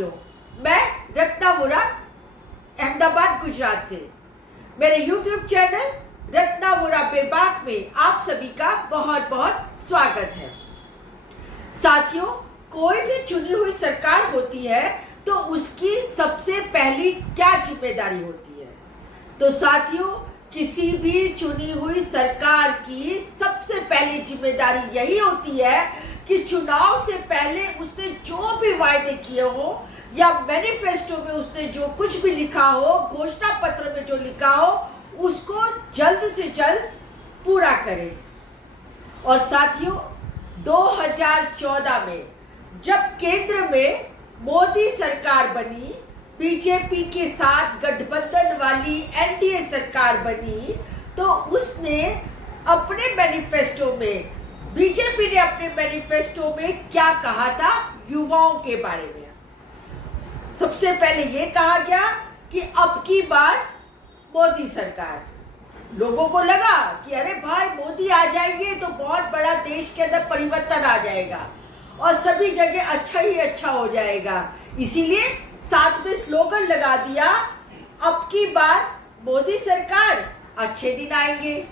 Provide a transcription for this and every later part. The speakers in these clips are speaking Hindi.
साथियों, मैं रत्ना वोरा अहमदाबाद गुजरात से मेरे YouTube चैनल रत्ना वोरा बेबाक में आप सभी का बहुत बहुत स्वागत है। साथियों, कोई भी चुनी हुई सरकार होती है तो उसकी सबसे पहली क्या जिम्मेदारी होती है? तो साथियों, किसी भी चुनी हुई सरकार की सबसे पहली जिम्मेदारी यही होती है कि चुनाव से पहले उसने जो भी वायदे किए हो या मैनिफेस्टो में उसने जो कुछ भी लिखा हो, घोषणा पत्र में जो लिखा हो, उसको जल्द से जल्द पूरा करे। और साथियों, 2014 में जब केंद्र में मोदी सरकार बनी, बीजेपी के साथ गठबंधन वाली एनडीए सरकार बनी, तो उसने अपने मैनिफेस्टो में, बीजेपी ने अपने मैनिफेस्टो में क्या कहा था युवाओं के बारे में? सबसे पहले ये कहा गया कि अब की बार मोदी सरकार। लोगों को लगा कि अरे भाई, मोदी आ जाएंगे तो बहुत बड़ा देश के अंदर परिवर्तन आ जाएगा और सभी जगह अच्छा ही अच्छा हो जाएगा। इसीलिए साथ में स्लोगन लगा दिया, अब की बार मोदी सरकार, अच्छे दिन आएंगे।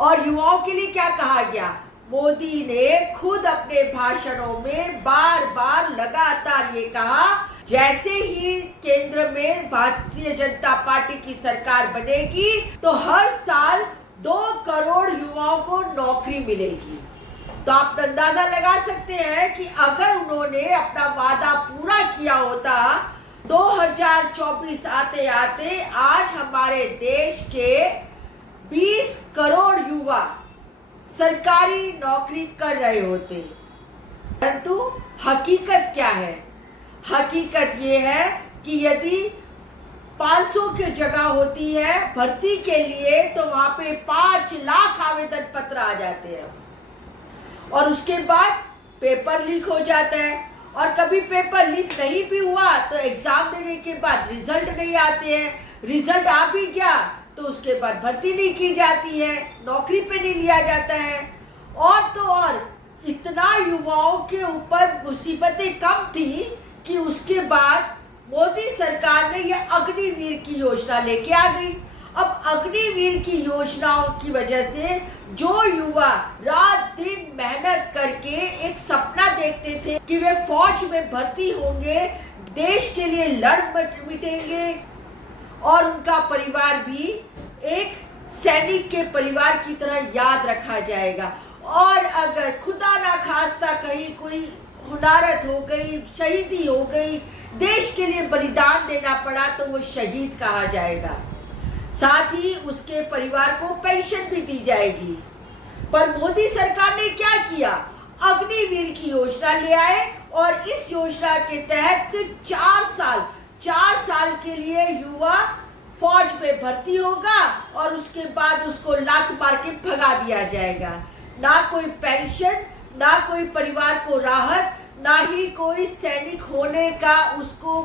और युवाओं के लिए क्या कहा गया? मोदी ने खुद अपने भाषणों में बार बार लगातार ये कहा, जैसे ही केंद्र में भारतीय जनता पार्टी की सरकार बनेगी तो हर साल 2 करोड़ युवाओं को नौकरी मिलेगी। तो आप अंदाजा लगा सकते हैं कि अगर उन्होंने अपना वादा पूरा किया होता, 2024 आते आते आज हमारे देश के 20 करोड़ युवा सरकारी नौकरी कर रहे होते। परंतु हकीकत क्या है? हकीकत ये है कि यदि 500 की जगह होती है भर्ती के लिए, तो वहां पे 5 लाख आवेदन पत्र आ जाते हैं और उसके बाद पेपर लीक हो जाता है। और कभी पेपर लीक नहीं भी हुआ तो एग्जाम देने के बाद रिजल्ट नहीं आते हैं। रिजल्ट आ भी गया तो उसके बाद भर्ती नहीं की जाती है, नौकरी पे नहीं लिया जाता है। और तो और इतना युवाओं के ऊपर मुसीबतें कम थी कि उसके बाद मोदी सरकार ने यह अग्निवीर की योजना लेके आ गई। अब अग्निवीर की योजनाओं की वजह से जो युवा रात दिन मेहनत करके एक सपना देखते थे कि वे फौज में भर्ती होंगे, देश के लिए लड़ मिटेंगे और उनका परिवार भी एक सैनिक के परिवार की तरह याद रखा जाएगा। और अगर खुदा ना खास्ता कहीं कोई हुनारत हो गई, शहीदी हो गई, देश के लिए बलिदान देना पड़ा, तो वो शहीद कहा जाएगा। साथ ही उसके परिवार को पेंशन भी दी जाएगी। पर मोदी सरकार ने क्या किया? अग्निवीर की योजना ले आए और इस योजना के तहत सिर्फ 4 साल के लिए युवा फौज में भर्ती होगा और उसके बाद उसको लात मार के भगा दिया जाएगा। ना कोई पेंशन, ना कोई परिवार को राहत, ना ही कोई सैनिक होने का उसको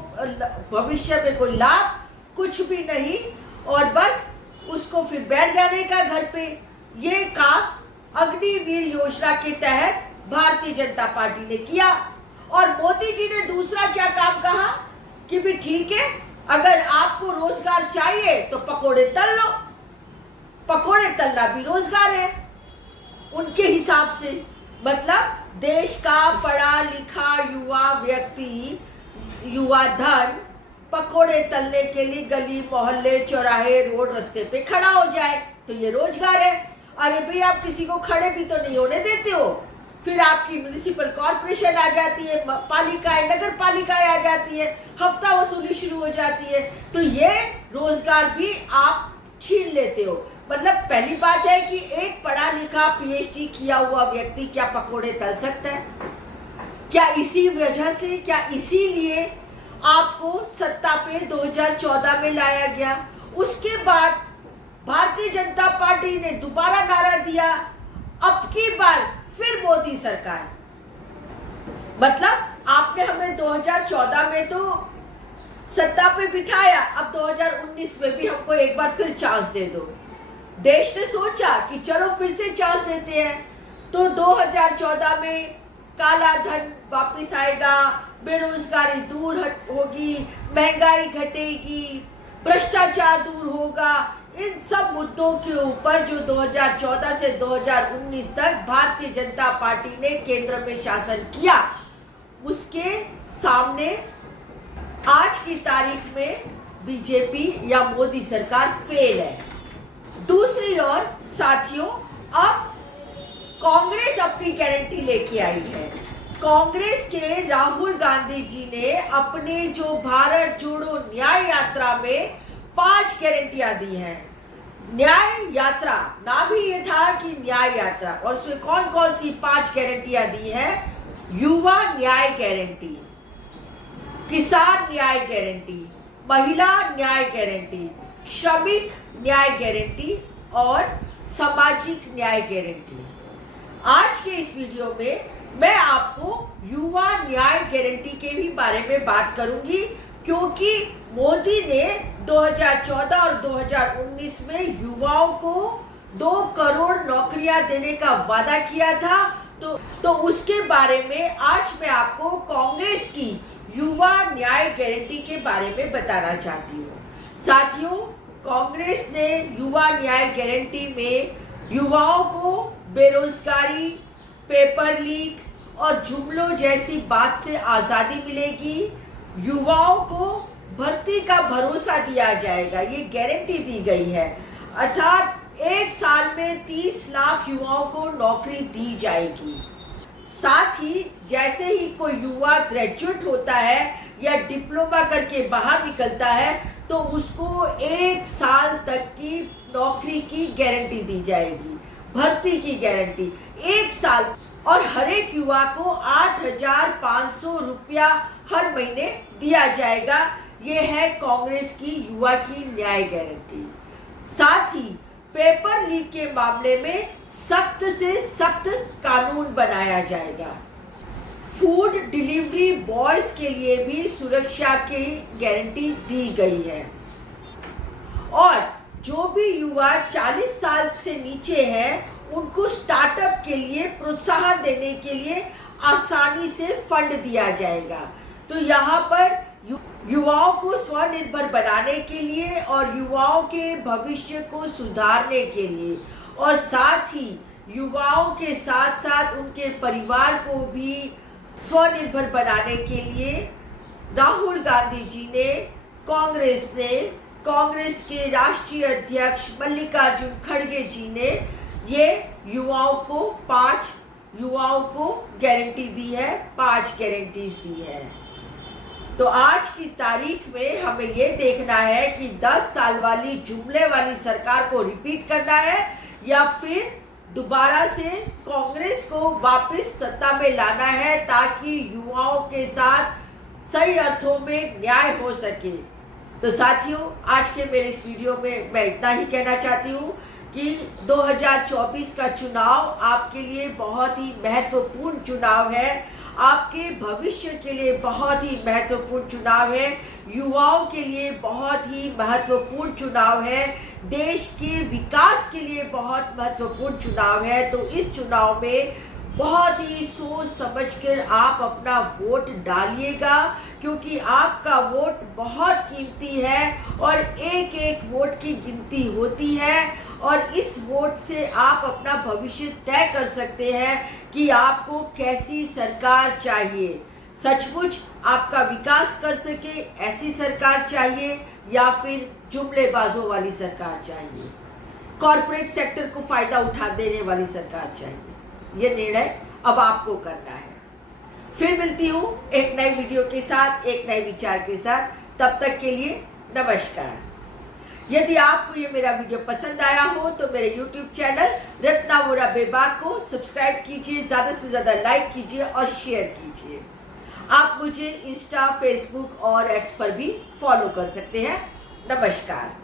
भविष्य में कोई लाभ, कुछ भी नहीं। और बस उसको फिर बैठ जाने का घर पे। ये काम अग्निवीर योजना के तहत भारतीय जनता पार्टी ने किया। और मोदी जी ने दूसरा क्या काम कहा कि भी ठीक है, अगर आपको रोजगार चाहिए तो पकोड़े तल लो। पकोड़े तलना भी रोजगार है उनके हिसाब से। मतलब देश का पढ़ा लिखा युवा व्यक्ति, युवा धन पकोड़े तलने के लिए गली मोहल्ले, चौराहे, रोड, रास्ते पे खड़ा हो जाए तो ये रोजगार है। अरे भाई, आप किसी को खड़े भी तो नहीं होने देते हो, फिर आपकी म्युनिसिपल कॉर्पोरेशन आ जाती है, पालिकाएं, नगर पालिकाएं आ जाती है, हफ्ता वसूली शुरू हो जाती है, तो ये रोजगार भी आप छीन लेते हो। मतलब पहली बात है कि एक पढ़ा लिखा पीएचडी किया हुआ व्यक्ति क्या पकोड़े तल सकता है? क्या इसी वजह से, क्या इसीलिए आपको सत्ता पे 2014 में लाया गया? उसके बाद भारतीय जनता पार्टी ने दोबारा नारा दिया, अब की बार फिर मोदी सरकार। मतलब आपने हमें 2014 में तो सत्ता पे बिठाया, अब 2019 में भी हमको एक बार फिर चांस दे दो। देश ने सोचा कि चलो फिर से चांस देते हैं, तो 2014 में काला धन वापस आएगा, बेरोजगारी दूर होगी, महंगाई घटेगी, भ्रष्टाचार दूर होगा। इन सब मुद्दों के ऊपर जो 2014 से 2019 तक भारतीय जनता पार्टी ने केंद्र में शासन किया, उसके सामने आज की तारीख में बीजेपी या मोदी सरकार फेल है। दूसरी ओर साथियों, अब कांग्रेस अपनी गारंटी लेके आई है। कांग्रेस के राहुल गांधी जी ने अपने जो भारत जोड़ो न्याय यात्रा में 5 गारंटियां दी हैं। न्याय यात्रा नाम ही ये था कि न्याय यात्रा, और उसमें कौन कौन सी 5 गारंटियां दी हैं? युवा न्याय गारंटी, किसान न्याय गारंटी, महिला न्याय गारंटी, श्रमिक न्याय गारंटी और सामाजिक न्याय गारंटी। आज के इस वीडियो में मैं आपको युवा न्याय गारंटी के भी बारे में बात करूंगी, क्योंकि मोदी ने 2014 और 2019 में युवाओं को 2 करोड़ नौकरियां देने का वादा किया था। तो उसके बारे में आज मैं आपको कांग्रेस की युवा न्याय गारंटी के बारे में बताना चाहती हूँ। साथियों, कांग्रेस ने युवा न्याय गारंटी में युवाओं को बेरोजगारी, पेपर लीक और जुमलों जैसी बात से आजादी मिलेगी। युवाओं को भर्ती का भरोसा दिया जाएगा, ये गारंटी दी गई है। अर्थात 1 साल में 30 लाख युवाओं को नौकरी दी जाएगी। साथ ही जैसे ही कोई युवा ग्रेजुएट होता है या डिप्लोमा करके बाहर निकलता है, तो उसको 1 साल तक की नौकरी की गारंटी दी जाएगी, भर्ती की गारंटी 1 साल। और हर एक युवा को 8,500 रुपया हर महीने दिया जाएगा। ये है कांग्रेस की युवा की न्याय गारंटी। साथ ही पेपर लीक के मामले में सख्त से सख्त कानून बनाया जाएगा। फूड डिलीवरी बॉयज के लिए भी सुरक्षा की गारंटी दी गई है। और जो भी युवा 40 साल से नीचे हैं, उनको स्टार्टअप के लिए प्रोत्साहन देने के लिए आसानी से फंड दिया जाएगा। तो यहाँ पर युवाओं को स्वनिर्भर बनाने के लिए और युवाओं के भविष्य को सुधारने के लिए, और साथ ही युवाओं के साथ साथ उनके परिवार को भी स्वनिर्भर बनाने के लिए राहुल गांधी जी ने, कांग्रेस के राष्ट्रीय अध्यक्ष मल्लिकार्जुन खड़गे जी ने ये युवाओं को गारंटी दी है, 5 गारंटीज दी है। तो आज की तारीख में हमें ये देखना है कि 10 साल वाली जुमले वाली सरकार को रिपीट करना है या फिर दोबारा से कांग्रेस को वापस सत्ता में लाना है, ताकि युवाओं के साथ सही अर्थों में न्याय हो सके। तो साथियों, आज के मेरे इस वीडियो में मैं इतना ही कहना चाहती हूँ कि 2024 का चुनाव आपके लिए बहुत ही महत्वपूर्ण चुनाव है, आपके भविष्य के लिए बहुत ही महत्वपूर्ण चुनाव है, युवाओं के लिए बहुत ही महत्वपूर्ण चुनाव है, देश के विकास के लिए बहुत महत्वपूर्ण चुनाव है। तो इस चुनाव में बहुत ही सोच समझकर आप अपना वोट डालिएगा, क्योंकि आपका वोट बहुत कीमती है और एक एक वोट की गिनती होती है, और इस वोट से आप अपना भविष्य तय कर सकते हैं कि आपको कैसी सरकार चाहिए। सचमुच आपका विकास कर सके ऐसी सरकार चाहिए या फिर जुमलेबाजों वाली सरकार चाहिए, कॉर्पोरेट सेक्टर को फायदा उठा देने वाली सरकार चाहिए। ये निर्णय अब आपको करना है। फिर मिलती हूँ एक नई वीडियो के साथ, एक नए विचार के साथ। तब तक के लिए नमस्कार। यदि आपको ये मेरा वीडियो पसंद आया हो तो मेरे YouTube चैनल रत्ना वोरा बेबाक को सब्सक्राइब कीजिए, ज़्यादा से ज़्यादा लाइक कीजिए और शेयर कीजिए। आप मुझे इंस्टा, फेसबुक और एक्स पर भी फॉलो कर सकते हैं। नमस्कार।